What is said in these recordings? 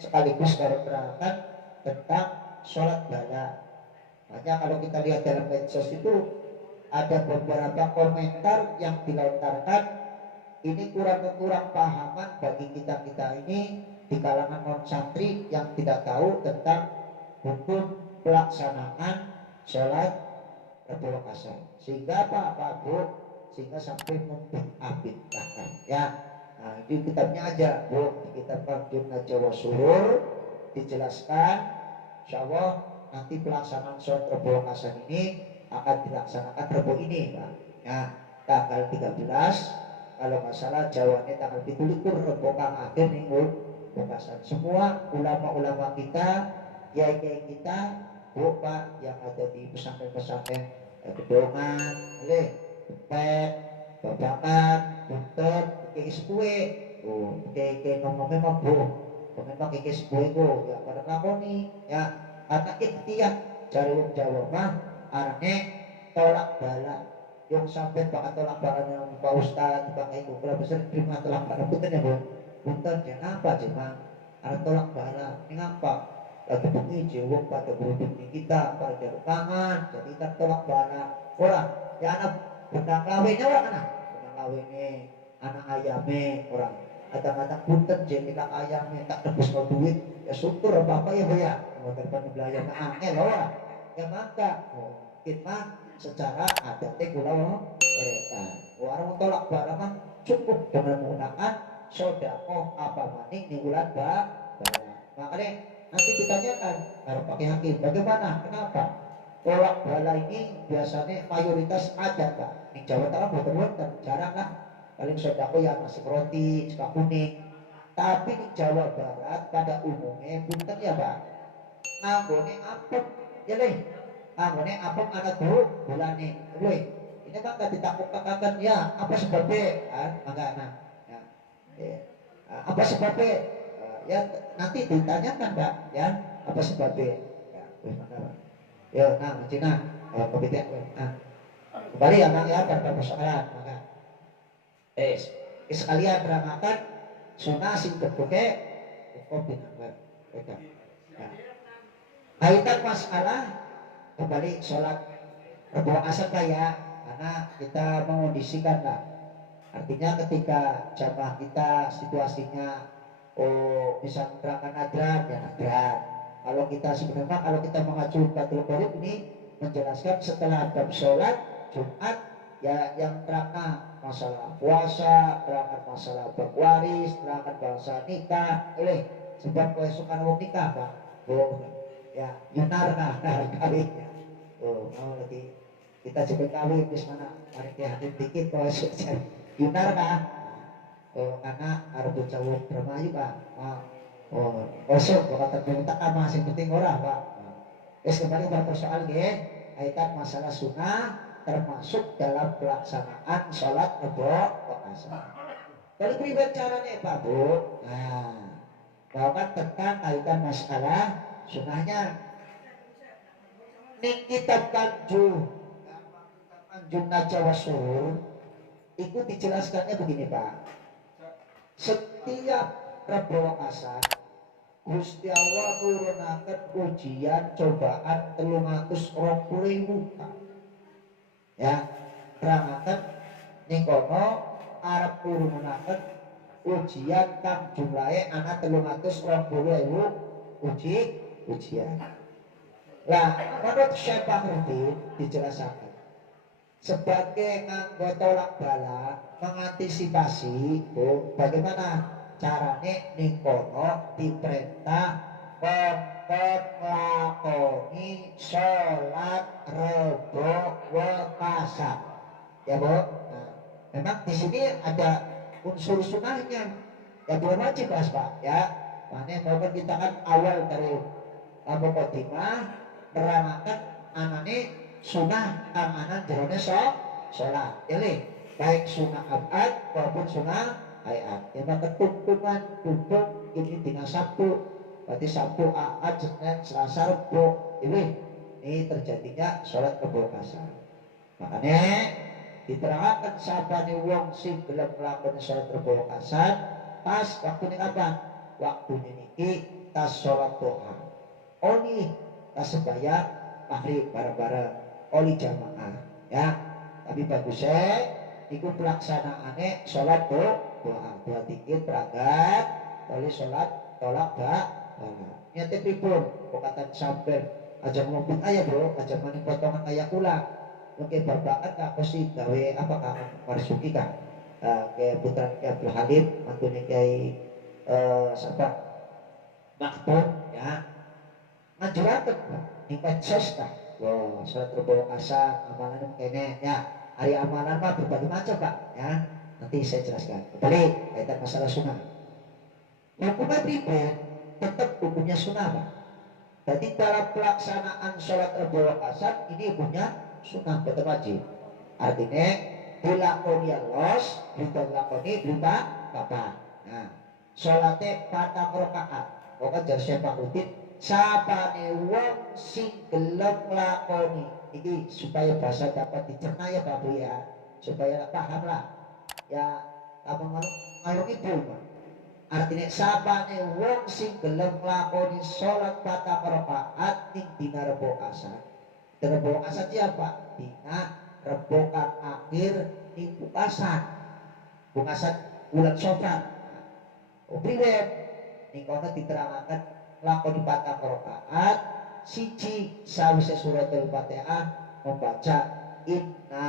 sekaligus karo terangkan tentang sholat bala. Makanya kalau kita lihat dalam medsos itu ada beberapa komentar yang dilontarkan, ini kurang pahaman bagi kita ini di kalangan non santri yang tidak tahu tentang hukum pelaksanaan sholat Rebo Asar. Sehingga Pak Bu, sehingga sampai membid'ahkan ya. Nah, di kitabnya aja Bu, di kitab Kamjun Najwa Surur dijelaskan, insya Allah nanti pelaksanaan sholat Rebo Asar ini akan dilaksanakan Rebo ini Pak ya, tanggal 13 kalau nggak salah Jawanya tanggal 17 Rebo Kang akhir minggu pembahasan. Semua ulama-ulama kita, kiai-kiai kita Bu Pak yang ada di pesantren-pesantren Gedongan, Pet, Babakan, Bunter, kiai sepue, kiai ngomongnya mah Bu, memang kiai sepue ku ya pada ngakoni ya, karena ikhtiar cari wong Jawa mah arane tolak bala. Yang sampai Pak tolak bala yang Pak Ustadz, Pak Ibu, kalau besar terima tolak bala punten ya Bu, punten kenapa cuma ada tolak bala, ini ngapa? Lagi bunyi jawab pada berhubung kita pada tangan, jadi kita tolak bala orang ya anak benang lawenya orang anak benang lawenya anak ayamnya orang kadang-kadang punten jadi kita ayamnya tak tebus mau duit ya syukur apa ya Bu ya, mau terbang belajar angel loh ya, maka kita secara adatnya kula eretan warung tolak bala mah cukup dengan menggunakan sodako apa maning di bulan makanya nanti ditanyakan harus pakai hakim bagaimana, kenapa tolak bala ini biasanya mayoritas adat Pak di Jawa Tengah bukan jarang lah, paling sodako ya nasi roti suka kuning, tapi di Jawa Barat pada umumnya punten ya Pak nganggone apem ya leh, nganggone apem anak dulu bulane leh, ini kan gak ditakut-takutkan ya apa sebabnya kan enggak anak ya. Apa sebabnya ya nanti ditanyakan Pak ya apa sebabnya ya ya nah Cina kemudian kembali ya Bang ya pada persoalan maka sekalian berangkat sunnah sing berbuke hukum binatang mereka kaitan masalah kembali sholat Rebo Asar ya, karena kita mengondisikan lah artinya ketika jamaah kita situasinya bisa menerangkan adran ya adran. Kalau kita sebenarnya kalau kita mengacu Fathul Qorib ini menjelaskan setelah bab sholat Jumat ya yang terangkan masalah puasa, terangkan masalah bab waris, terangkan bahasa nikah, sebab keesokan wong nikah Pak. Ya yunar kawinnya. Mau lagi kita coba kawin di mana? Mari kita dikit kalau yunar karena harus jauh bermayu Pak. Kosong kata minta masing penting orang Pak. Kembali pada soal kaitan masalah sunnah termasuk dalam pelaksanaan sholat Rebo Asar. Kalau pribadi caranya Pak Bu, nah bahkan tentang kaitan masalah sunnahnya ning kitab Kamjun Najwa Surur itu dijelaskannya begini Pak. Setiap Rebo Asar Gusti Allah nurunaken ujian cobaan 320.000 ya terangaken ning kono arep nurunaken ujian kang jumlahe ana 320.000 ujian. Lah menurut Syekh Fakhruddin dijelaskan sebagai nganggo tolak bala mengantisipasi bagaimana carane ning kono diperintah nglakoni sholat Rebo Asar ya Bu. Nah, memang di sini ada unsur sunnahnya ya belum wajib Pak ya. Makanya mau kita kan awal dari Muqaddimah nerangkan anane sunnah amanan jerone sholat baik sunnah abad maupun sunnah ayat yang ketuntunan duduk ini dengan Sabtu berarti Sabtu Ahad Senin Selasa Rebo ini terjadinya sholat Rebo Asar. Makanya diterangkan sabane wong sing gelem nglakoni sholat Rebo Asar pas waktu ini kapan waktu niki tas sholat doa oli tas sebaya maghrib bareng-bareng oli jamaah ya. Tapi bagusnya iku pelaksanaannya sholat doa dua dikit berangkat oli sholat tolak nyata pripun pokatan sampai aja ngomong ayah bro aja maning potongan kayak ulang oke babaan aku sih gawe apa kak Marsuki kak kayak putra kayak Abdul Halim mantunya kayak siapa Maktum ya ngajurakan di medsos kak wow sholat berbawa kasar amalan kayaknya ya hari amalan mah berbagai macam pak ya nanti saya jelaskan kembali kaitan masalah sunnah hukumnya pribadi tetap hukumnya sunnah pak. Jadi dalam pelaksanaan sholat berbawa kasar ini hukumnya sunnah betul wajib. Artinya dilakoni los, dilakoni berupa bapak. Nah, sholatnya patang rakaat. Pokoknya jar Syekh Udin, sapane wong sing gelem lakoni. Ini supaya bahasa dapat dicerna ya Bapak ya, supaya paham lah. Ya, kamu ngalung itu. Artinya sapane wong sing gelem nglakoni salat patang rakaat ning dina Rebo Asar. Rebo Asar siapa? Dina Rebo kang akhir ning Asar. Asar bulan Syawal. Priwe ning kono diterangaken nglakoni patang rakaat siji sawise surat Al-Fatihah membaca inna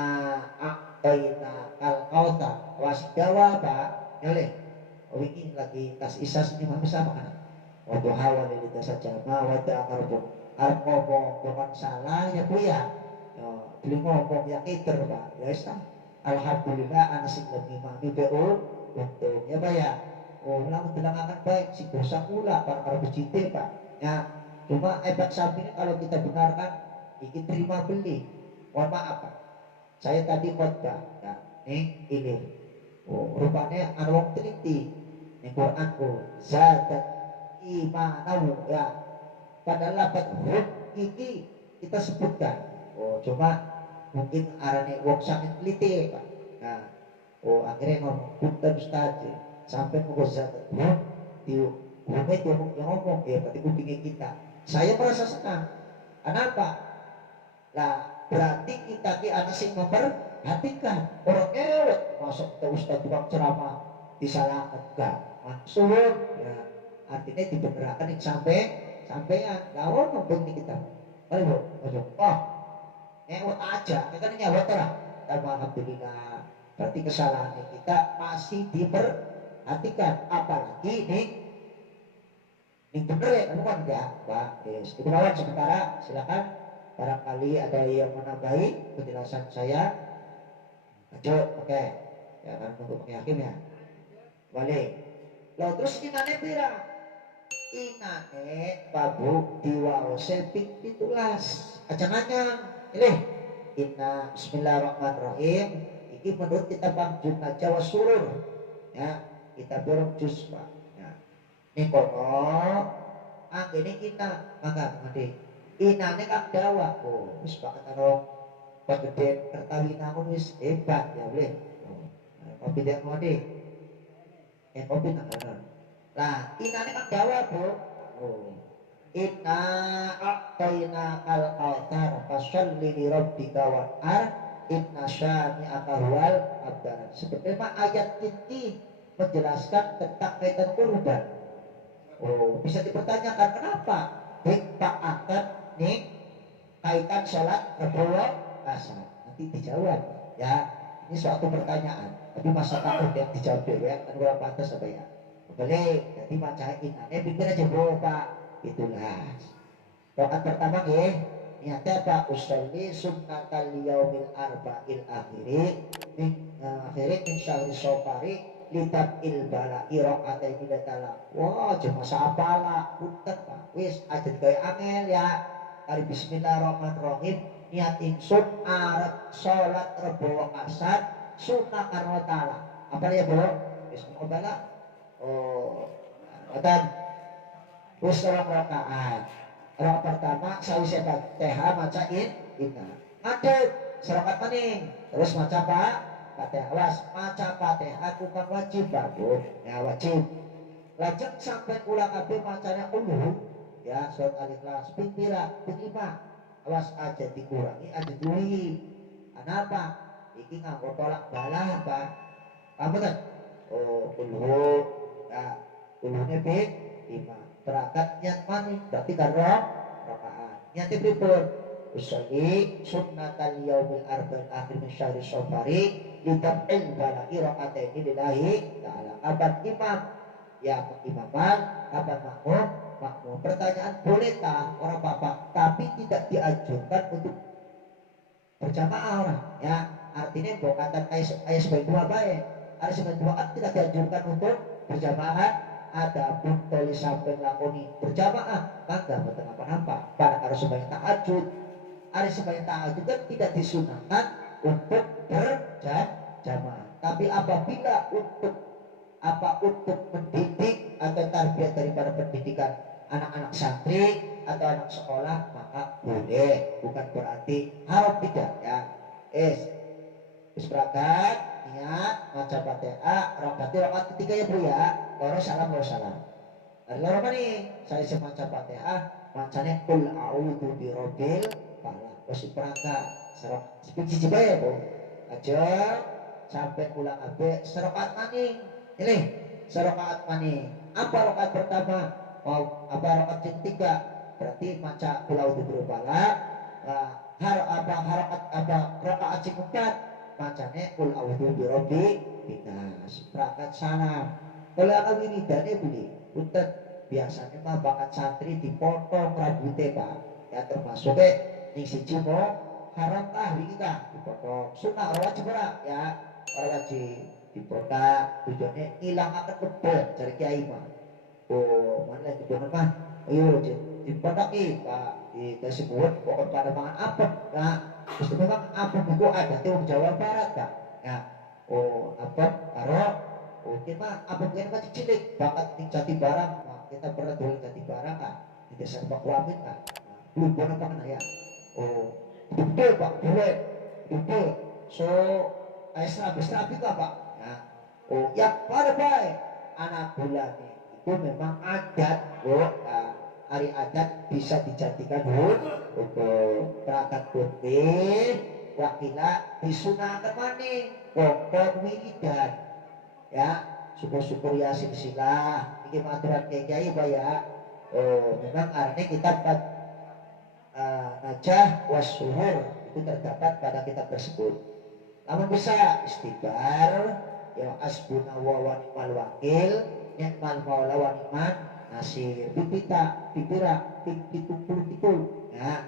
a'tayna al-kautsar wasdawa Pak. Nyoleh ini lagi tas isas ini mami sama kan waktu hawa lili saja ma wada karbo ngomong bukan salah ya bu ya beli ngomong ya iter pak ya islam alhamdulillah anak sing lebih mami beul untung ya pak ya ulang bilang akan baik si dosa pula para karbo cite pak ya cuma efek sampingnya kalau kita benarkan ingin terima beli mohon maaf pak saya tadi khotbah ya nih ini rupanya anu teliti yang Quranku zadat imanahu ya pada lapat huruf ini kita sebutkan cuma mungkin arane wong sangat teliti pak nah akhirnya ngomong punten Ustaz sampai mau zadat huruf di huruf itu yang ngomong ya berarti kupingnya kita saya merasa senang kenapa lah berarti kita di anak sing memperhatikan orang ewek masuk ke Ustaz tukang ceramah disalahkan enggak maksud ya artinya dibenerakan sampean lawan ngomong di kita kali bu oh nyewot aja kan nyewot lah alhamdulillah berarti kesalahan kita masih diperhatikan apalagi ini bener ya kamu kan enggak pak yes diketahui sementara silakan barangkali ada yang menambahi penjelasan saya lanjut oke ya kan untuk hakim ya balik lo terus inane pira inane babu diwaose pitulas ajangannya ini inna bismillahirrahmanirrahim ini menurut kita bang Jumlah Jawa Surur ya kita dorong juz pak ya ini kono ini kita maka mati inane kak dawa wis pak karo pegeden Kertawina wis hebat ya boleh kopi dia mati kopi tak ada. Lah, inane kak dawa bu. Inna a'tayna al-kautsar fasalli li rabbika wanhar inna syani'aka huwal abtar. Sebetulnya ayat ini menjelaskan tentang kaitan kurban. Bisa dipertanyakan kenapa? Pak akan nih kaitan sholat berdoa asar. Nanti dijawab ya. Ini suatu pertanyaan. Tapi masa takut yang dijawab ya kan kurang pantas apa ya boleh jadi macain pikir aja bro pak itulah rakaat pertama niatnya apa usolli sunnatal yaumil arba'il akhiri min syahri sofari litab ilbala iraqatai bidatala wah cuma sapala punten pak wis aja gaya angel ya hari bismillahirrahmanirrahim niat insun arat sholat rebo asar sunnah karena ta'ala apa ya bro bismillah dan terus orang rakaat rakaat pertama saya Fatihah macain inna ada serakat maning terus maca Fatihah awas maca Fatihah bukan wajib bagus ya wajib lajeng sampai ulang kabeh macane ya surat al-ikhlas pira pira awas aja dikurangi aja dului kenapa iki nganggo tolak balah apa kan ya ulune ping 5 berangkat niat mani berarti kan rakaat niate pripun usolli sunnatal yaumil arba'in akhir min syahri syafari litab'il balaki rakaataini lillahi ta'ala abad imam ya imaman kapan makmum pertanyaan boleh tak orang bapak tapi tidak dianjurkan untuk berjamaah orang ya artinya bukan ayat sebagai dua baik ayat sebagai dua kan tidak dianjurkan untuk berjamaah ada pun tulis sampai lakoni berjamaah maka betul apa pada harus sebagai tahajud hari sebagai tahajud kan tidak disunahkan untuk berjamaah tapi apabila untuk mendidik atau tarbiyah daripada pendidikan anak-anak santri atau anak sekolah maka boleh bukan berarti haram tidak ya berangkat niat maca Fatihah rakaat ketiga ya bro ya baru salam ada loro nih saya maca Fatihah macane qul a'udzu birabbil falaq wis berangkat serap sepiji bae bro aja sampai pulang abe serokat maning ini serokat maning apa rakaat pertama apa rakaat ketiga berarti maca qul a'udzu birabbil falaq rakaat keempat macane qul a'udzu birabbin nas berangkat sana kalau ana wiridane beli punten biasanya mah bakat santri dipotong rambutnya pak ya termasuk ning siji mo haram wingi dipotong sunah ora wajib ora ya ora wajib dipotong tujuannya ngilangaken kebon dari kiai mah mana kebon mah ayo dipotong pak dikasih buat pokok pada mangan apem nah terus memang apem itu ada di Jawa Barat pak ya apem karo kita apem kita masih cilik bakat di Jati Barang nah, kita pernah dulu Jati Barang kan di desa Bakwamin kan belum pernah apa ya betul pak boleh betul so serabi itu apa ya yang pada baik anak bulan itu memang adat hari adat bisa dijadikan untuk perangkat putih wakila disunahkan maning pokok wiridan ya syukur-syukur ya silsilah ini aturan kiai ya memang artinya kitab najah wasuhur itu terdapat pada kitab tersebut namun bisa istighfar ya asbuna wa ni'mal wakil ni'mal maula wa ni'man nasir pipira pikul ya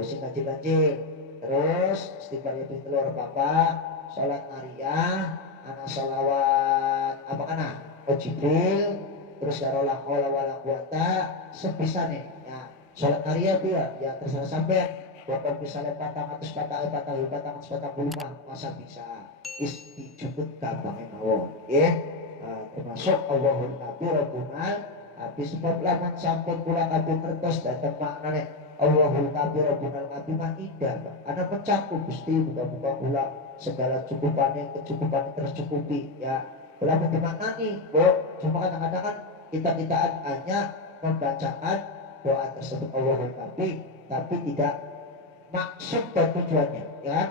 sing ganjil terus istighfar ya telur bapak salat nariyah ana salawat apa kana Jibril terus karo la haula wala quwata sebisane ya salat nariyah ya terserah sampean bapak bisa 440 masa bisa dijemput gampang mawon ya termasuk Allahul Nabi Rabbunal habis sebab laman sampun pulang kabeh kertas datang maknane Allahul Nabi Rabbunal Nabi mah indah ana mencakup Gusti buka-buka kula segala kecukupan tercukupi ya kula dimaknani cuma kadang-kadang kan kita hanya membacakan doa tersebut Allahul Nabi tapi tidak maksud dan tujuannya ya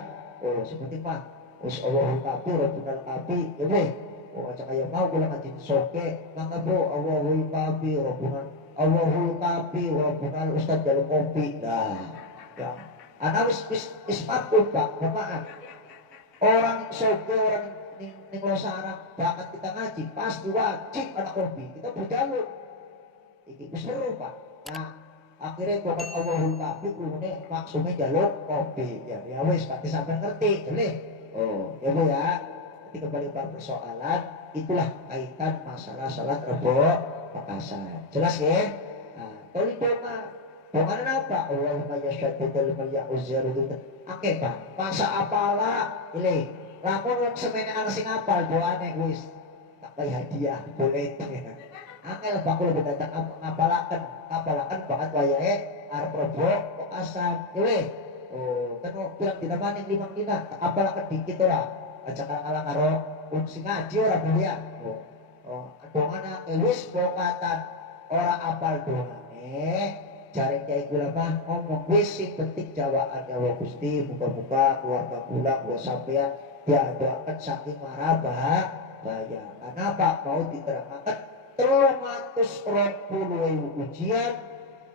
seperti mah Allahul Nabi Rabbunal Nabi ya acak kaya mau kula ngajin soke mangga bro Allahul Kabi Rabbunal Ustaz jaluk kopi dah ya ana wis patut pak bermaan orang soke orang ning sarang bakat kita ngaji pasti wajib anak kopi kita berjaluk iki wis seru pak nah akhirnya bakat Allahul Kabi kulune maksudnya jaluk kopi ya wis pasti sampai ngerti boleh ya bu ya kembali pada persoalan itulah kaitan masalah salat Rebo Makassar jelas ya kalau doa apa Allahumma yashadidul ya'uzzaru oke pak masa apalah ini lamun wong semene ana sing apal doane wis tak kaya hadiah boleh angel bakul datang ngapalaken banget wayahe arep Rebo Makassar ya kan bilang dinamani 5 dina apalaken dikit ora aja kalah karo wong sing ngaji ora boleh ya dongana wis bokatan ora apal dongane jare kiai kula mah ngomong wis sing penting jawaan ya Gusti muga-muga keluarga kula kula sampean diadoaken saking marabah bahaya. Kenapa mau diterangkan 320.000 ujian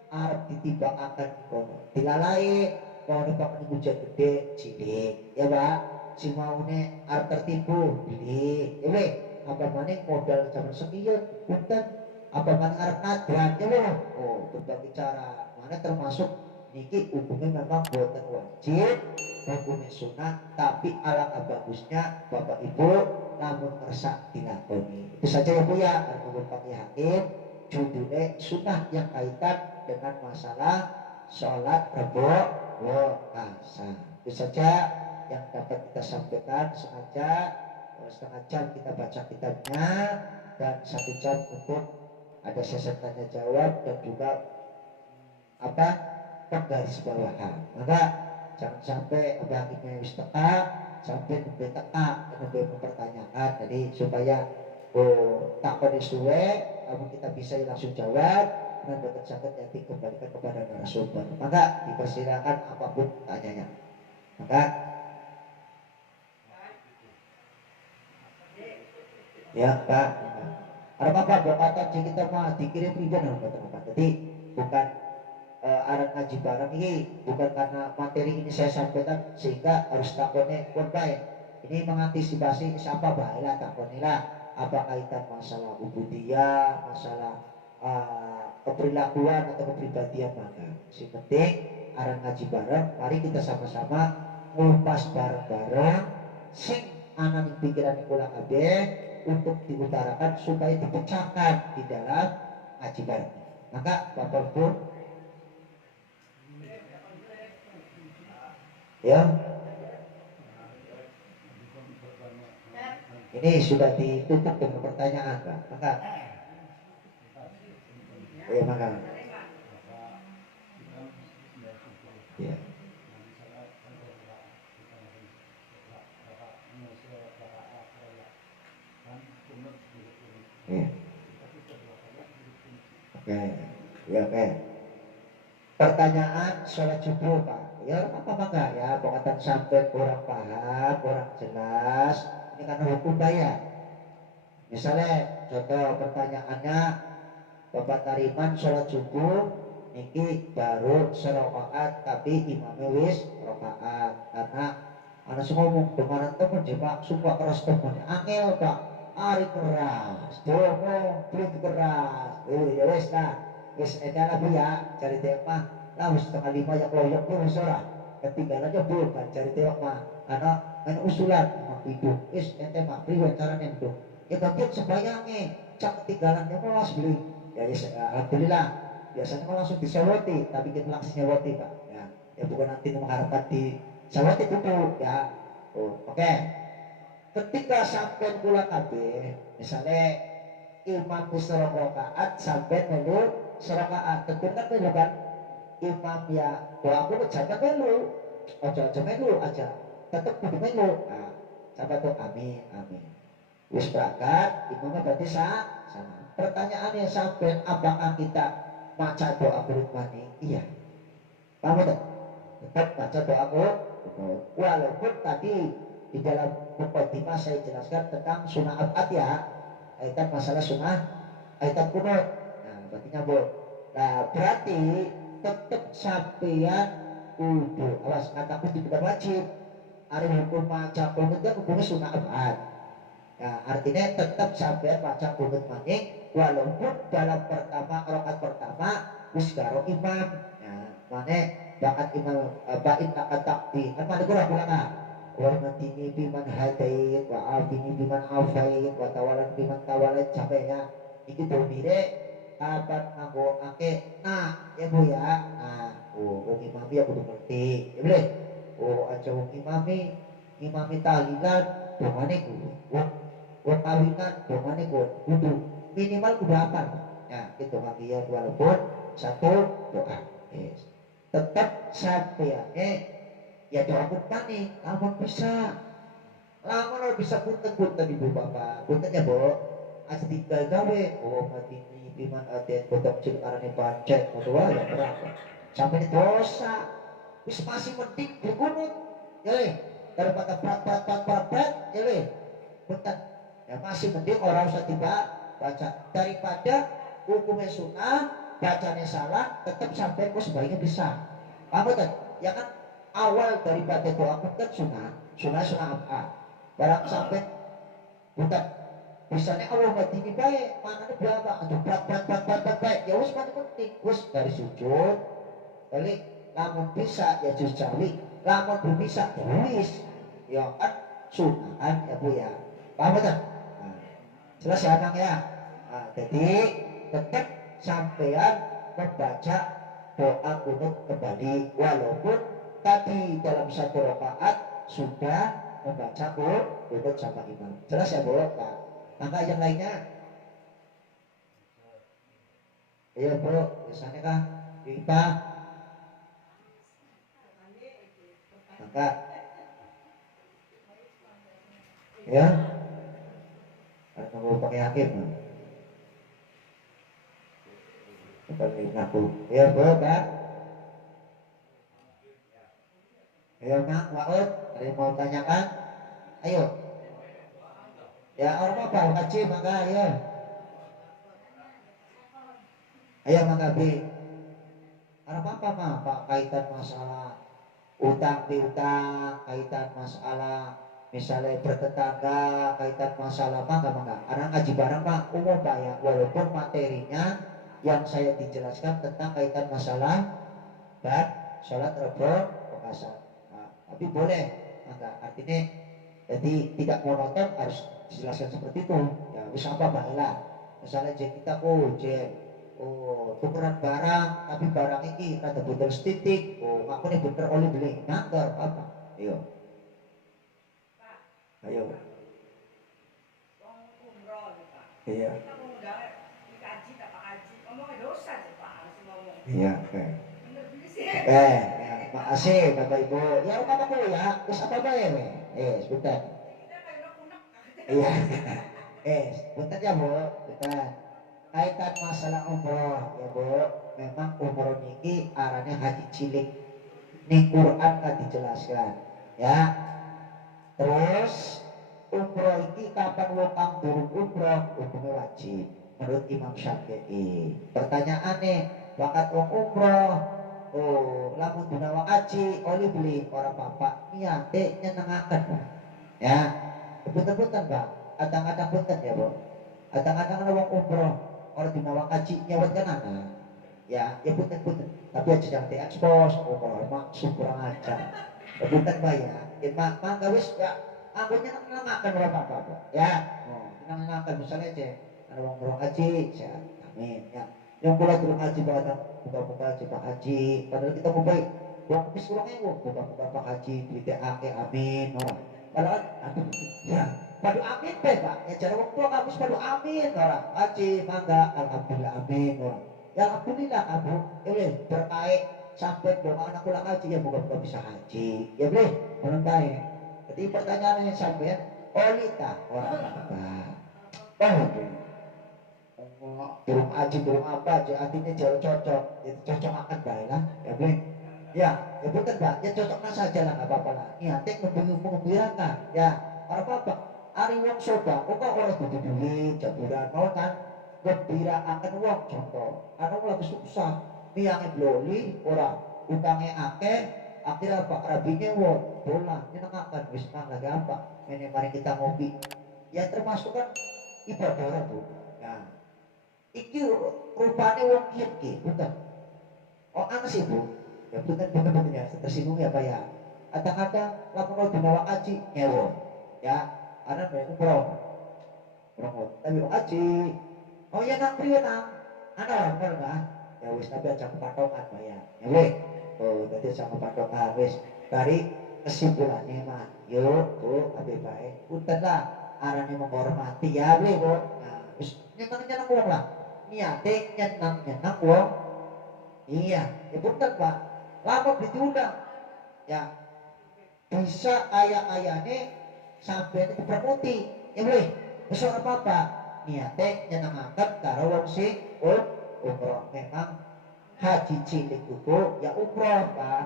arep ditibakaken kono dilalai kono bakal ujian gede cilik ya Pak si maune arep tertipu pilih ya weh apa maning modal zaman sekian punten apa maning arep nadran ya weh oh berbagai cara mana termasuk niki hukumnya memang buatan wajib hukumnya sunnah tapi alangkah bagusnya Bapak Ibu namun ngerasa dilakoni itu saja ya Bu ya menurut Pak Hakim judulnya sunnah yang kaitan dengan masalah sholat rebo'asa itu saja yang dapat kita sampaikan sengaja setengah jam kita baca kitabnya dan 1 jam untuk ada sesi tanya jawab dan juga apa penggaris bawahan maka jangan sampai hakimnya wis teka sampai lebih teka lebih mempertanyakan jadi supaya takon suwe kamu kita bisa langsung jawab dan dapat sangat nanti kembalikan kepada narasumber maka dipersilakan apapun tanyanya maka ya Pak apa bokatan kita mah dikirim pribadi jadi bukan arah ngaji bareng ini bukan karena materi ini saya sampaikan sehingga harus takonnya baik ini mengantisipasi siapa baiklah takonilah apa kaitan masalah ubudiyah masalah keperilakuan atau kepribadian maka si penting arah ngaji bareng mari kita sama-sama ngupas bareng-bareng sing anak pikiran kula kabeh untuk diutarakan supaya dipecahkan di dalam ngaji bareng maka Bapak Ibu ya ini sudah ditutup dengan pertanyaan Pak maka ya maka ya oke ya oke pertanyaan sholat subuh Pak ya apa ya pokoknya sampai kurang paham kurang jelas ini karena hukum bayar misalnya contoh pertanyaannya Bapak Tariman sholat subuh niki baru serakaat tapi imamnya wis rakaat karena anak ngomong dengan temen dia Pak sumpah keras temennya angel Pak hari keras ngomong belut keras ya wis lah wis edan lah ya cari tembak mah lah wis 4:30 ya keloyok pun wis ora ketinggalan aja bukan cari tembak mah karena main usulan mah hidup wis ente mah priwe caranya itu ya bagian sebayangnya cak ketinggalannya malas beli ya yes, alhamdulillah biasanya kalau langsung disewoti tapi kita langsung nyewoti Pak ya bukan nanti mengharapkan di sewoti dulu ya oke. Ketika sampai kula kabeh misalnya imam wis rakaat sampai melu serakaat tentu kan melu kan imam ya doa aku jangan melu aja melu aja tetap kudu melu nah sampai tuh amin wis berangkat imamnya berarti sama pertanyaannya sampai apakah kita baca doa kurut mani iya paham tak tetap baca doa kurut walaupun tadi di dalam mukadimah saya jelaskan tentang sunnah abad ya kaitan masalah sunnah kaitan kunut nah berarti nyambung nah berarti tetap sampean kudu awas kataku tidak wajib hari hukum maca kunut kan hukumnya sunnah abad nah artinya tetap sampean baca kunut maning walaupun dalam rakaat pertama wis karo imam nah mana bakat imam bain akan takbir kan mana kurang warnatini biman hadait wa afini biman afait wa tawalan biman tawalat capeknya itu domire apa nganggo ake nah ya Bu ya nah imami aku udah ngerti ya boleh aja imami tahlilan dongane ku kawinan dongane ku kudu minimal kudu apa ya itu ya walaupun satu doa yes. Tetap sampeane ya doa panik, lamun bisa punten ibu bapak, punten ya Bu, aja tinggal gawe oh mati ini piman aden botok cil arane pancet atau ya berapa sampai dosa wis masih mending dikunut ya daripada prat ya bentar ya masih mending orang usah tiba baca daripada hukumnya sunnah bacanya salah tetap sampai kok sebaiknya bisa apa kan ya kan awal daripada doa kan sunnah apa barang sampai bentar misalnya Allah batini baik mana berapa untuk prat baik ya wis mana penting wis dari sujud balik lamun bisa ya jus cari lamun belum bisa ya wis ya kan sunnah ya bu ya paham kan nah, jelas ya anak ya nah, jadi tetap sampean membaca doa kunut kembali walaupun tadi dalam satu rakaat sudah membaca kunut sama imam jelas ya bu nah, maka yang lainnya iya bro biasanya kan kita maka ya ada mau pakai hakim pakai ngaku ya bro kak ayo nak Waud ada yang mau tanyakan ayo ya orang apa kaji maka ayo maka bi apa mah pak kaitan masalah utang piutang kaitan masalah misalnya bertetangga kaitan masalah maka orang ngaji bareng pak umum pak ya walaupun materinya yang saya dijelaskan tentang kaitan masalah dan sholat robo pekasan nah, tapi boleh maka artinya jadi tidak monoton harus dijelaskan seperti itu ya bisa apa baiklah misalnya kita tukeran barang tapi barang ini ada botol setitik aku nih bener oli beli nanggar apa ayo iya iya makasih Bapak Ibu ya apa aku ya terus apa ya sebentar iya sebentar ya Bu sebentar kaitan masalah umroh ya Bu memang umroh niki arahnya haji cilik nih Quran kan dijelaskan ya terus umroh ini kapan wong durung umroh hukumnya wajib menurut Imam Syafi'i pertanyaannya wakat wong umroh lamun dinawa haji oli beli orang bapak niate nyenengaken ya betul-betul Pak kadang-kadang punten ya Bu kadang-kadang wong umroh orang dinawa haji nyawat kan anak ya punten tapi aja jangan diekspos maksud kurang ajar punten Pak ya maka wis ya aku nyenengaken orang bapak ya nyenengaken misalnya aja ada wong umroh haji ya amin ya yang mulai turun haji buka-buka haji Pak Haji padahal kita mau baik uang habis kurangnya buka-buka Pak Haji duitnya ake amin padahal aduh ya padu amin Pak ya cara waktu habis padu amin orang haji mangga alhamdulillah amin orang ya alhamdulillah kamu ya berkait sampai doa anak pulang haji ya buka-buka bisa haji ya boleh orang baik jadi pertanyaannya sampai olita orang apa burung aji burung apa aja artinya jauh cocok itu cocok akan baik lah ya boleh ya betul Pak ya cocoknya saja lah nggak apa-apa lah niatnya mengembirakan ya apa hari wong soba kok orang butuh duit jaburan mau kan gembira akan uang contoh karena lagi susah niatnya bloli orang utangnya akeh akhirnya apa rabinya wong bola nyenengkan wis lagi apa ini mari kita ngopi ya termasuk kan ibadah orang tuh ya iki rupanya wong iki bukan ana sih Bu ya bukan ya tersinggung ya Pak ya kadang-kadang lamun dinawa haji nyewa ya ana bae umroh tapi haji oh ya nak priwe nang ana orang kan ya wis tapi aja kepatokan Pak ya weh dadi aja kepatokan wis dari kesimpulannya mah yuk Bu abi bae punten lah arane menghormati ya weh Bu nah wis nyeneng-nyeneng wong lah niate nyenang wong iya ya betul Pak lama diundang ya bisa ayah-ayahnya sampai itu permuti ya boleh besok apa-apa niate nyenengaken karo wong sing umroh. Memang haji cilik iku ya umroh Pak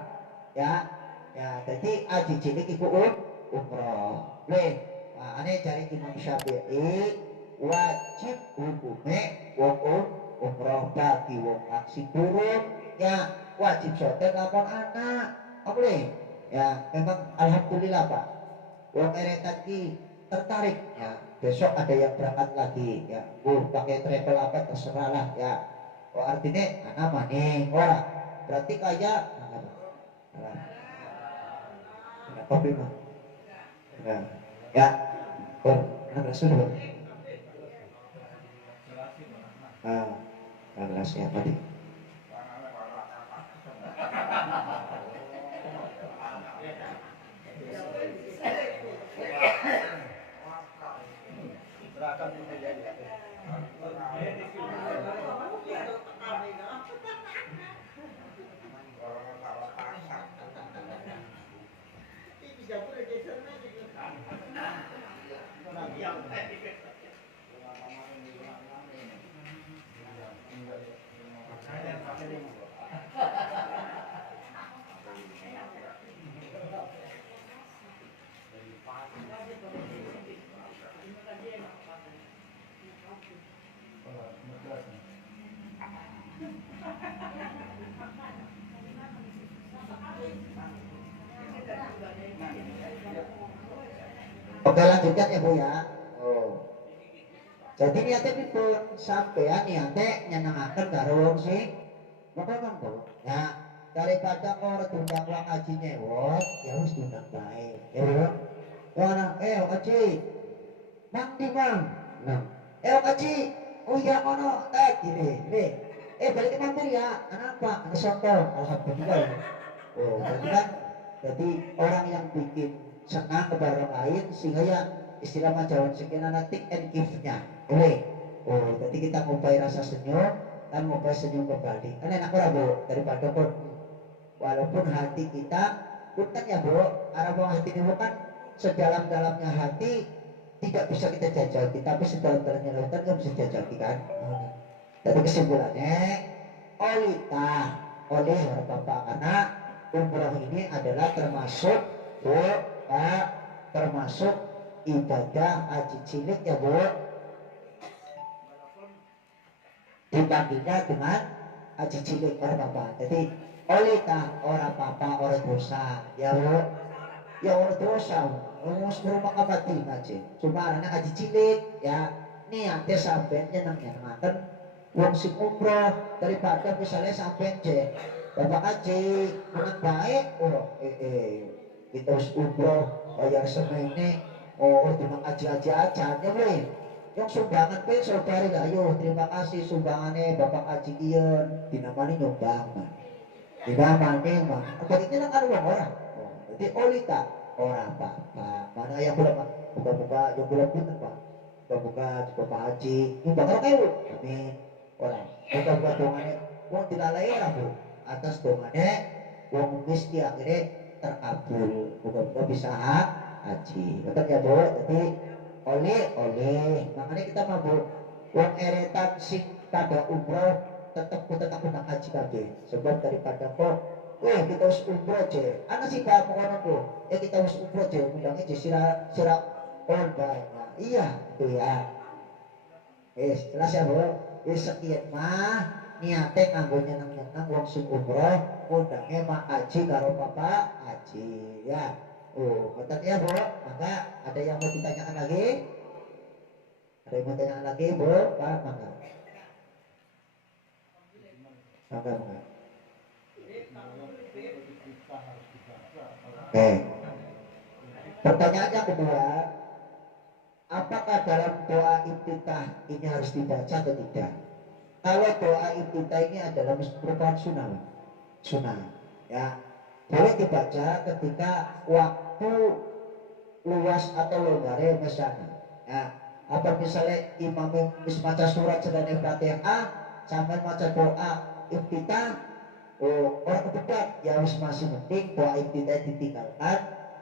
ya. Jadi haji cilik iku umroh. Ane cari Imam Syafi'i wajib hukume wong umroh bagi wong aksi buruk ya wajib soten lapor anak. Apa ya memang alhamdulillah Pak. Wong eretan ki tertarik ya. Besok ada yang berangkat lagi ya. Pakai travel apa terserah lah ya. Artinya anak maning ora. Berarti kayak kopi mah. Ya. Ada sudah. Gelasnya tadi. Oke lanjutkan ya Bu ya. Jadi niatnya itu sampean niatnya nyenengaken karo wong sing memang Bu. Ya daripada orang tundang wong haji nyewot ya wis tundang bae. Ya Bu. Wana haji. Mang di Mang. Nah. Haji. Oh iya kono gini. Balik ke mampir ya. Kenapa? Ada soto. Alhamdulillah. Jadi kan jadi orang yang bikin senang kepada orang lain sehingga ya istilah Jawa sekian take and give-nya jadi kita ngupai rasa senyum dan ngupai senyum kembali kan enak ora Bu daripada pun walaupun hati kita bukan ya Bu arah bawah hati ini bukan sedalam-dalamnya hati tidak bisa kita jajaki tapi sedalam-dalamnya lautan kan bisa jajaki kan jadi kesimpulannya oleh Bapak karena umroh ini adalah termasuk termasuk ibadah haji cilik ya Bu dipanggilnya dengan haji cilik orang apa jadi orang apa orang dosa ya Bu ya orang dosa harus berumah abatin aja cuma anak haji cilik ya niatnya sampai nyenang-nyenangkan wong sing umroh daripada misalnya sampai Bapak haji menang baik kita harus umroh bayar semene terima haji aja boleh yang sumbangan pe saudari ayo terima kasih sumbangannya Bapak Haji Ian dinamani nyumbang dinamani mah apa ini kan ada orang jadi olita orang Pak mana yang belum buka yang belum pun Pak buka Bapak Haji nyumbang kayu amin orang buka dongannya uang dilalai orang Bu atas dongannya uang miskin akhirnya terkabul bukan bisa haji betul ya Bu jadi oleh makanya kita mabuk uang eretan sing pada umroh tetap undang haji kabeh sebab daripada kok kita harus umroh je anak sih Pak pokoknya Bu kita harus umroh je undangnya je sirah banyak iya itu ya jelas ya Bu sekian mah niatnya nganggo nyenang-nyenang wong sing umroh undangnya mah haji karo Bapak haji ya betul ya Bu maka ada yang mau ditanyakan lagi ada yang mau ditanyakan lagi Bu Pak maka pertanyaannya kedua apakah dalam doa iftitah ini harus dibaca atau tidak kalau doa iftitah ini adalah merupakan sunnah ya boleh dibaca ketika waktu luas atau longgarnya misalnya ya apa misalnya imam baca surat sedang Fatihah sampai baca doa iftitah orang kebetulan ya masih penting doa iftitah ditinggalkan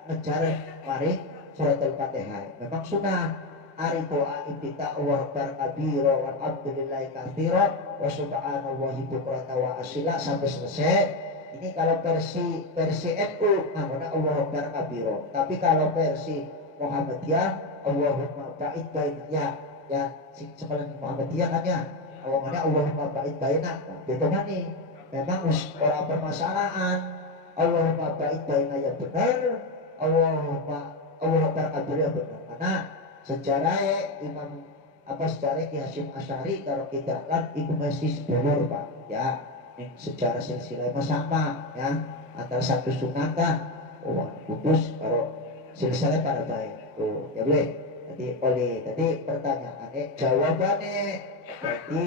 ngejar mari surat Al-Fatihah memang sunnah ari doa ibtita Allah akbar kabira walhamdulillahi katsira wa subhanallahi bukratan wa asila sampai selesai. Ini kalau versi NU namanya Allah akbar kabira. Tapi kalau versi Muhammadiyah Allahumma ba'id baina ya seperti Muhammadiyah kan ya. Allahumma ba'id baina. Gitu kan nih. Memang orang permasalahan Allahumma ba'id baina ya benar, Allah akbar kabira ya benar. Karena sejarah sejarah Ki Hasyim Asy'ari kalau kita kan itu masih sedulur Pak ya. Ini sejarah silsilah sama ya, antara satu sunnah kan kudus kalau silsilah pada baik tuh ya boleh. Jadi pertanyaannya jawabannya jadi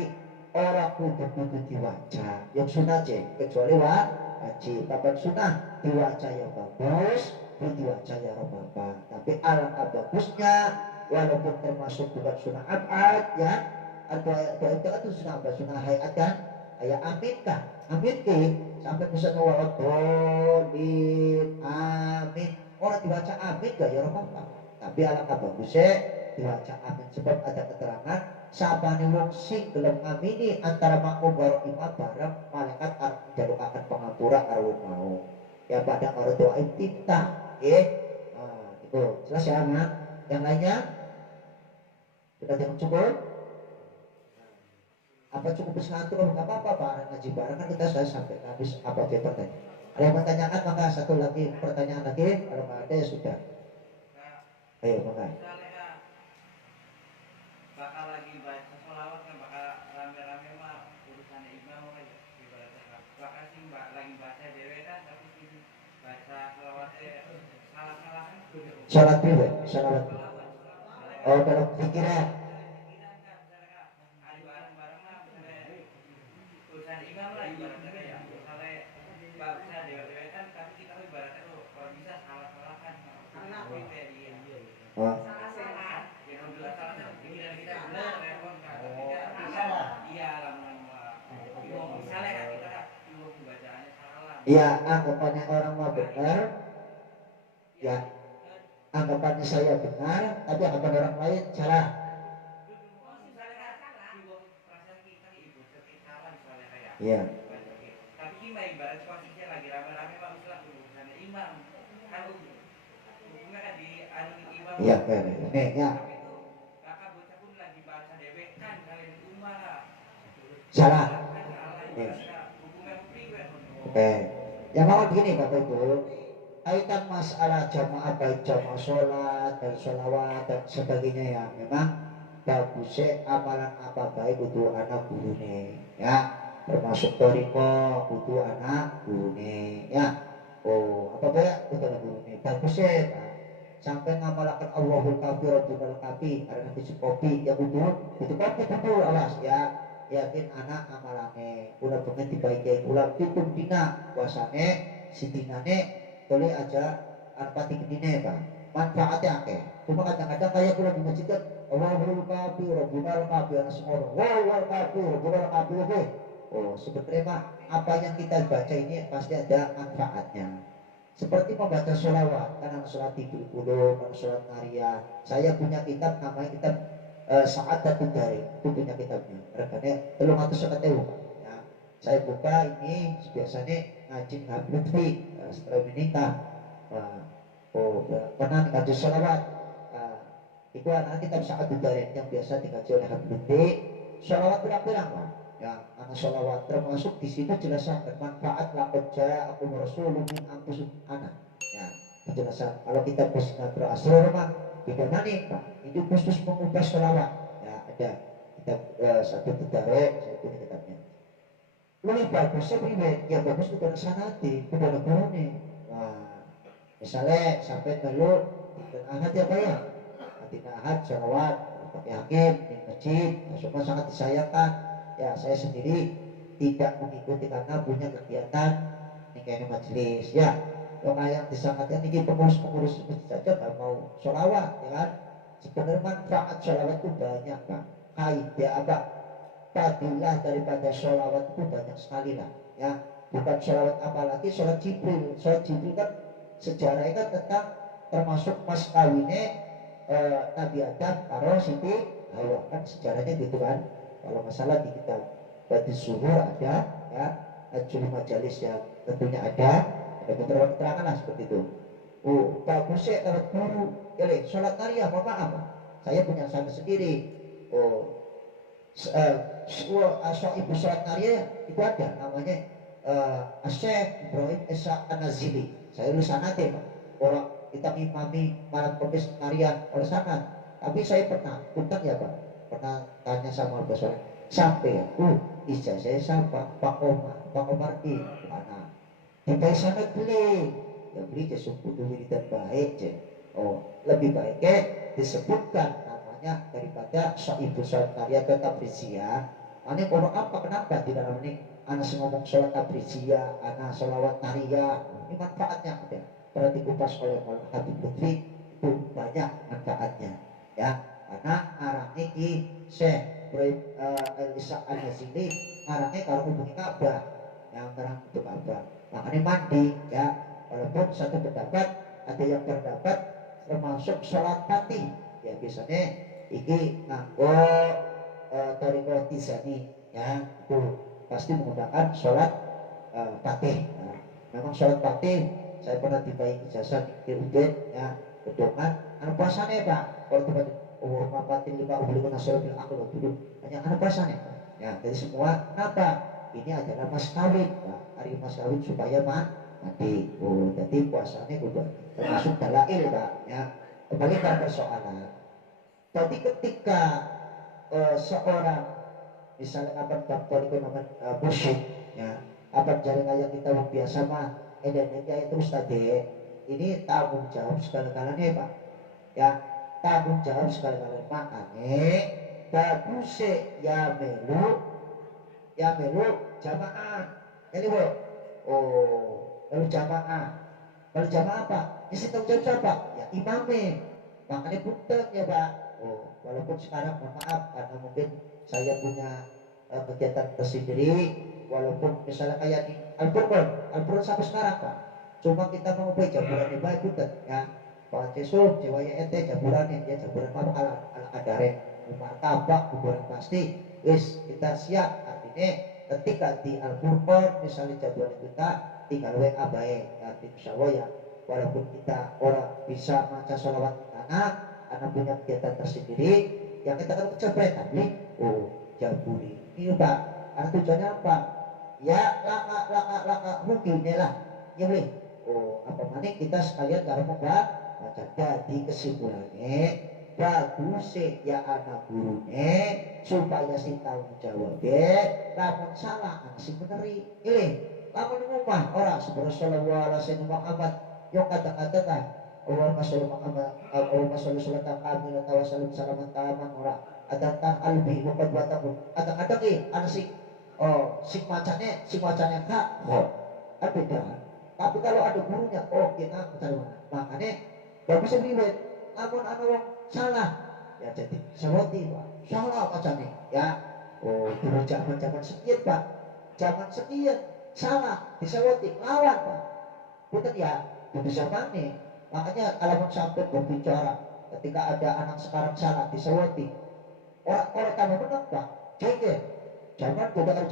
orang kudu diwaca yang sunnah aja kecuali wajib. Kapan sunnah diwaca yang bagus diwaca yang apa. Tapi alangkah bagusnya walaupun termasuk bukan sunnah abad ya, doa itu kan sunnah apa, sunnah hayat kan, ayat amin kah, amin ke sampai bisa ngewarodolin amin, orang dibaca amin gak ya apa. Tapi alangkah bagusnya dibaca amin sebab ada keterangan sabane wong sing gelem amini antara makmum karo imam bareng malaikat arep njalukaken pangapura karo mau ya pada karo doa iftitah nggih. Itu jelas ya Mas. Yang lainnya kita jangan cukup apa cukup satu nggak apa-apa Pak, ngaji bareng kan kita sudah sampai habis apa pertanyaan. Ada yang bertanyakan maka satu lagi pertanyaan lagi, kalau nggak ada ya sudah. Ayo maka. Bakal lagi baca sholawat kan bakal rame-rame mah urusan imam aja ibaratnya. Bakal sih lagi baca dewe kan tapi baca sholawatnya salah-salah kan. Sholat dulu, sholat. Oh kalau pikiran. Ada bareng-bareng lah urusan imam lah ibaratnya ya. Misalnya baca dewe-dewe kan tapi kita ibaratnya tuh kalau bisa salah-salah kan. Karena aku kayak dia. Oh. Ya anggapannya orang mau benar ya, anggapannya saya benar tapi anggapan orang lain salah. Iya. Tapi gimana ibarat posisinya lagi rame-rame Pak Ustaz urusan imam kan hukumnya kan di anu imam. Iya benar. Nih ya. Kakak bocah pun lagi baca dewek kan kalian di rumah lah. Salah. Iya. Oke, yang mau begini Bapak Ibu, kaitan masalah jamaah baik jamaah sholat dan sholawat dan sebagainya ya, memang bagusnya amalan apa baik untuk anak gurune ya, termasuk toriko untuk anak gurune ya. Oh apa baik untuk anak gurune bagusnya Pak. Sampai ngamalakan Allahul Kafi Rabbul Kafi karena itu kopi ya butuh itu kopi betul awas ya. Yakin anak amalane ulah pengen dibaiki ulah pitung dina puasane sidinane boleh aja arpati kedine Pak manfaatnya akeh. Cuma kadang-kadang kayak kula di masjid kan Allahul Kafi Rabbul Kafi ana semua Allahul Kafi Rabbul Kafi oh sebenarnya Pak apa yang kita baca ini pasti ada manfaatnya. Seperti membaca sholawat, karena sholat tidur dulu, karena sholat naria. Saya punya kitab namanya kitab Sa'adatul Darin, itu punya kitabnya. Regane 350.000 ya. Saya buka ini biasanya ngaji Lutfi setelah menikah. Pernah dikaji sholawat. Itu anak kitab Sa'adatul Darin yang biasa dikaji oleh Habib Lutfi. Sholawat berapa Pak? Ya, anak sholawat termasuk di situ jelaskan bermanfaat laqad ja'akum rasulun min anfusikum anak. Ya, penjelasan kalau kita posisinya berasal mah beda nih Pak. Itu khusus mengubah sholawat. Ya, ada kitab satu tadarek, saya punya kitabnya. Lebih bagusnya pribadi, ya bagus itu dari sanati, itu dari gurune. Nah, misalnya sampai dulu dan ahad ya Pak ya. Hadina ahad sholawat, pakai hakim di masjid, semua sangat disayangkan. Ya saya sendiri tidak mengikuti karena punya kegiatan ini majelis ya. Orang yang disangatkan ini pengurus-pengurus masjid saja kalau mau sholawat ya kan. Sebenarnya manfaat sholawat itu banyak Pak. Kaidah apa? Fadilah daripada sholawat itu banyak sekali lah ya. Bukan sholawat apalagi sholat Jibril. Sholat Jibril kan sejarahnya kan tentang termasuk mas kawinnya Nabi Adam karo Siti Hawa, kan sejarahnya gitu kan. Kalau masalah di kitab Badis Zuhur ada, ya, Ajul Majalis yang tentunya ada beberapa keterangan lah seperti itu. Oh, bagusnya kalau guru, ya sholat tariah, mohon maaf, saya punya sana sendiri. Oh, ibu sholat tariah itu ada namanya Syekh Ibrahim Esa An-Nazili. Saya lulusan nanti Pak. Orang kita imami malam kemis tarian oleh sana. Tapi saya pernah, bukan ya Pak, pernah tanya sama Bapak Soleh, sampai ijazah saya sama Pak Omar di mana? Di sana beli, ya beli je suku duit dan baik je. Oh, lebih baiknya disebutkan namanya daripada ibu sholat tarian atau tabriziyah. Ini orang apa kenapa di dalam ini anak ngomong sholat tabriziyah, anak sholawat tariah, ini manfaatnya ada. Berarti kupas oleh Habib Lutfi itu banyak manfaatnya, ya. Karena arahnya di Syekh Elisa An-Nazili, arahnya kalau hubungi Ka'bah, yang terang itu Ka'bah. Makanya mandi, ya. Walaupun satu pendapat ada yang berpendapat termasuk sholat fatih, ya biasanya ini nganggo Toriko Tizani, ya itu pasti menggunakan sholat fatih. Nah, memang sholat fatih saya pernah dibayar ijazah di UB, ya pedoman anak puasanya Pak. Kalau tempat mapatin lima ubli nasional bilang aku dulu hanya anak puasanya, ya jadi semua kenapa ini adalah mas kawin Pak, hari mas kawin supaya mati. Oh, jadi puasanya udah termasuk dalail Pak, ya. Kembali ke persoalan. Jadi ketika seorang misalnya apa faktor ekonomi mursyid, ya apa jaringan yang kita biasa mah Indonesia itu tadi ini tanggung jawab segala-galanya Pak, ya tanggung jawab segala-galanya. Makanya bagus ya melu jamaah ini Bu. Oh, lalu jamaah apa? Isi tanggung jawab siapa? Ya imamnya. Makanya punten ya Pak. Oh, walaupun sekarang mohon maaf karena mungkin saya punya kegiatan tersendiri, walaupun misalnya kayak di Al-Qur'an sampai sekarang Pak. Cuma kita mau baca jaburan yang baik punten ya. Pak Cesul, jiwanya ente jaburan ya jaburan apa ala kadare umar tabak kuburan pasti. Wis kita siap, artinya ketika di Al-Qur'an misalnya jaburan kita tinggal WA baik, arti insyaallah ya walaupun kita orang bisa baca sholawat anak punya kegiatan tersendiri yang kita akan mencoba tablik. Oh, jaburi ini Pak, karena tujuannya apa? Ya laka mungkinnya lah ya boleh. Oh, apa mana kita sekalian kalau baca. Jadi kesimpulannya bagus ya anak gurunya supaya si tanggung jawabnya namun salah anak si beneri ini namun rumah orang sallallahu alaihi wasallam Muhammad yang kata-kata kan Allahumma sholli Muhammad Allahumma sholli sholatan kamilah wa sallim salaman taman orang ada tan albi bukan buat aku ada anak si macanya kak beda. Tapi kalau ada gurunya kita makanya bagus riwayat namun wong salah ya jadi seperti Pak salah macamnya ya. Oh, dulu zaman sekian Pak, zaman sekian salah disewoti lawan Pak, bukan ya bisa mana. Makanya kalau sampai berbicara ketika ada anak sekarang salah disewoti orang tambah menang Pak, jengkel. Zaman beda kalau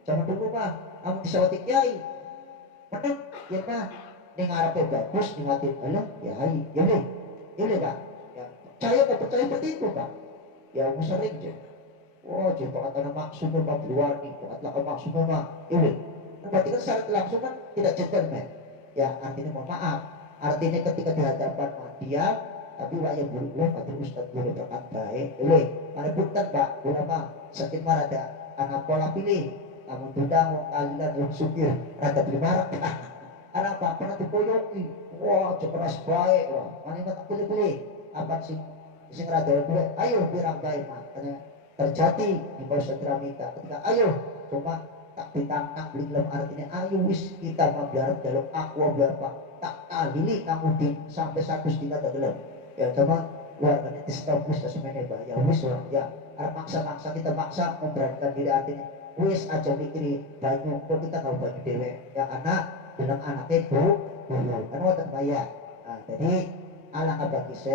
zaman dulu Pak kamu disewoti kiai menang ya Pak. Dengar apa bagus dimatiin Allah ya hari ya Pak ya percaya seperti itu Pak ya sering je. Oh coba kata maksudnya Pak Luani atau maksudnya Pak ini berarti kan secara langsung kan tidak gentleman ya, artinya mohon maaf artinya ketika di hadapan dia tapi Pak yang buruk pada Ustaz boleh berkat baik boleh mana bukan Pak ulama sakit marah ada anak pola pilih kamu tidak mau kalian yang sukir rada beli marah anak Pak pernah dipoyoki wah keras baik wah mana tak pilih apa sih rada boleh ayo bilang baik makanya terjadi di bawah minta ketika ayo cuma tak ditangkap beli dalam artinya ayo wis kita biar dalam aku biar Pak tak kahili kamu di sampai 100 tingkat dalam ya cuma keluarganya distablis semuanya Pak ya wis ya maksa kita maksa memberanikan diri artinya wis aja mikiri banyak kok kita nggak banyak dewe ya anak bilang anaknya bu kan wadah bayar. Nah, jadi alangkah bagus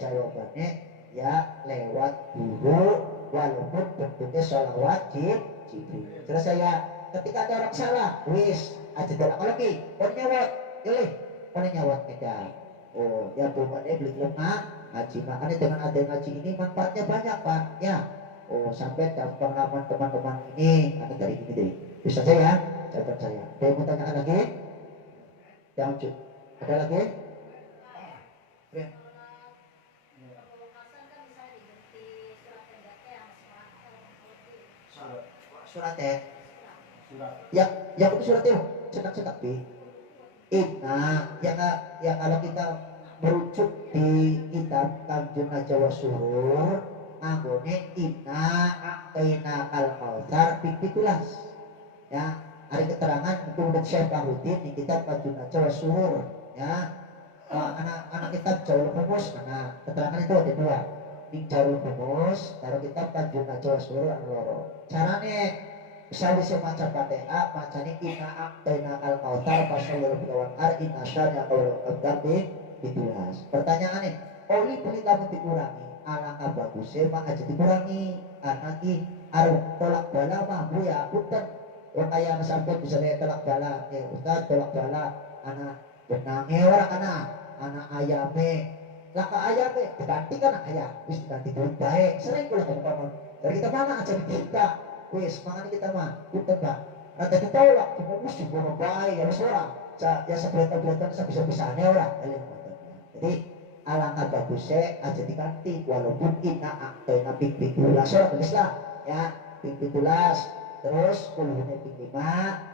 jawabannya ya lewat guru walaupun bentuknya sholawat Jibril. Jelas saya ketika ada orang salah wis aja dalam lagi orang nyawat yoleh orang nyawat kita oh ya bukannya beli lemah ngaji makanya dengan ada ngaji ini manfaatnya banyak Pak ya oh sampai dalam pengalaman teman-teman ini ada dari ini deh bisa saya jawaban saya ada yang mau tanyakan lagi yang ada lagi ya. Suratnya yang itu suratnya cetak-cetak bi nah yang kalau kita merujuk di kitab Tanjung Jawa Surur anggone inna a'taina kal kautsar pitulas ya ada keterangan untuk Syekh Bahudin di kitab Tanjung Jawa Surur ya anak kitab Jawa Humus nah keterangan itu ada dua di Jawa Humus kalau kitab Tanjung Jawa Surur loro carane misalnya semacam Fatihah macamnya inna a'taina kal kautsar fasallu bilawan ar inna syar'a qaulul abdi ditulas pertanyaannya oli beli kamu dikurangi alangkah bagusnya maka aja dikurangi anaki arung tolak bala mah bu ya punten kayak sampai bisa tolak bala ya ustaz tolak bala anak benangnya orang anak ayame laka ayame diganti kan ayam wis diganti duit baik sering pula kamu dari kita mana aja kita wis makanya kita mah punten Pak nanti ditolak cuma mesti bono baik ya orang ya sebelah-belah bisa-bisanya orang jadi alangkah bagusnya aja diganti walaupun inna a'taina pitulas orang tulislah ya pitulas terus puluhnya ping 5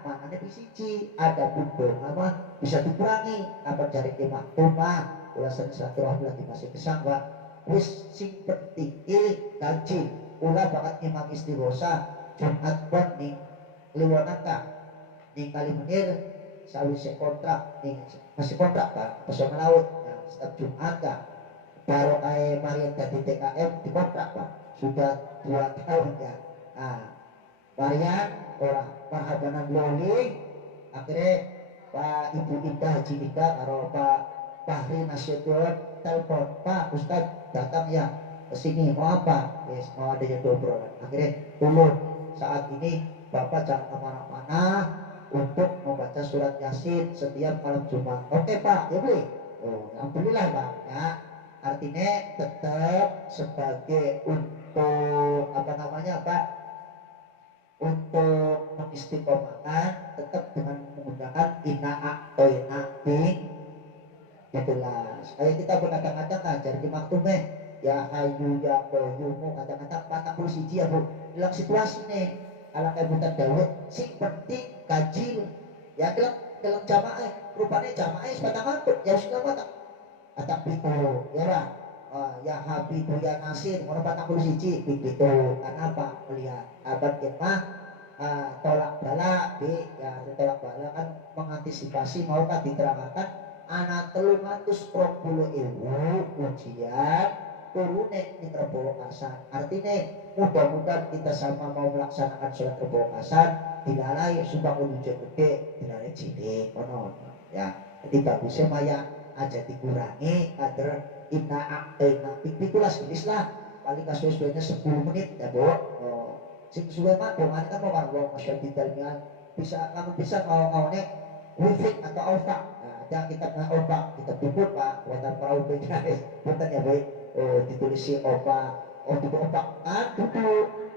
makanya pisiji ada pun apa bisa dikurangi apa cari kemaktumah ulasan silaturahmi lagi masih kesang Pak wis sing penting kaji ulah banget imam istighosa Jumat pon ning liwanaka ning kali menir sawise kontrak ning masih kontrak Pak pesona laut setiap Jumat Kak baru kayak Marian dari TKM dikontrak Pak sudah 2 tahun ya Marian orang marhabanan loli akhirnya Pak Ibu Indah Haji Indah karo Pak Fahri Nasyidun telepon Pak Ustadz datang ya kesini mau apa yes mau ada yang dobrolan akhirnya dulu saat ini Bapak jangan kemana-mana untuk membaca surat Yasin setiap malam Jumat oke Pak ya boleh oh alhamdulillah Pak ya artinya tetap sebagai untuk apa namanya Pak untuk mengistiqomahkan tetap dengan menggunakan inna a'taina jelas kayak kita berkata-kata ngajar di maktumnya ya hayu ya qayyum kata-kata 41 ya Bu dalam situasi nih ala kebutan Daud sing penting kaji ya dalam jamaah rupanya jamaah sepatah ngantuk ya sudah mata atak pitu ya lah ya Habibu ya Nasir mau 41 begitu karena apa melihat abad kemah tolak bala ya tolak bala kan mengantisipasi maukah diterangkan anak 320.000 ujian turune ning Rebo Kasan artinya mudah-mudahan kita sama mau melaksanakan sholat Rebo Kasan dilalai sumpah ujian gede dilalai cilik konon ya jadi bagusnya maya aja dikurangi kader inna a'taina pitulas tulislah paling kasuwe-suwenya 10 menit ya Bu sing suwe mah dongan kan mau karo masyarakat dalmian bisa kamu bisa mau-maunya wifi atau otak nah kita otak kita buku Pak wadah perahu guys bukan ya Bu ditulisi otak itu otak kan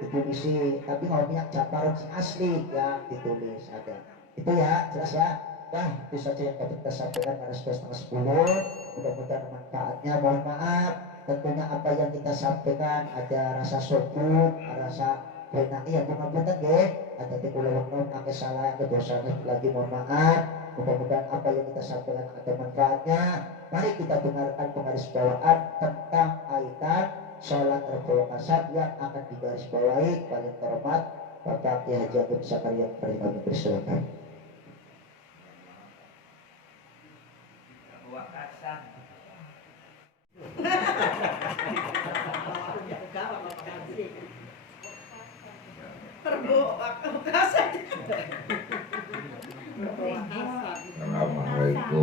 ditulisi tapi kalau minyak japaran asli ya ditulis ada itu ya jelas ya. Nah, itu saja yang dapat kita sampaikan pada 11:30. Mudah-mudahan manfaatnya. Mohon maaf, tentunya apa yang kita sampaikan ada rasa sopan, rasa enak ya pengambilan ya. Ada di pulau non, ada salah, ada dosa lagi. Mohon maaf. Mudah-mudahan apa yang kita sampaikan ada manfaatnya. Mari kita dengarkan penggarisbawaan tentang aitan sholat Rebo Kasan yang akan digarisbawahi paling terhormat Bapak Kiai Haji Ageng Zakaria. Kami persilakan. Assalamualaikum.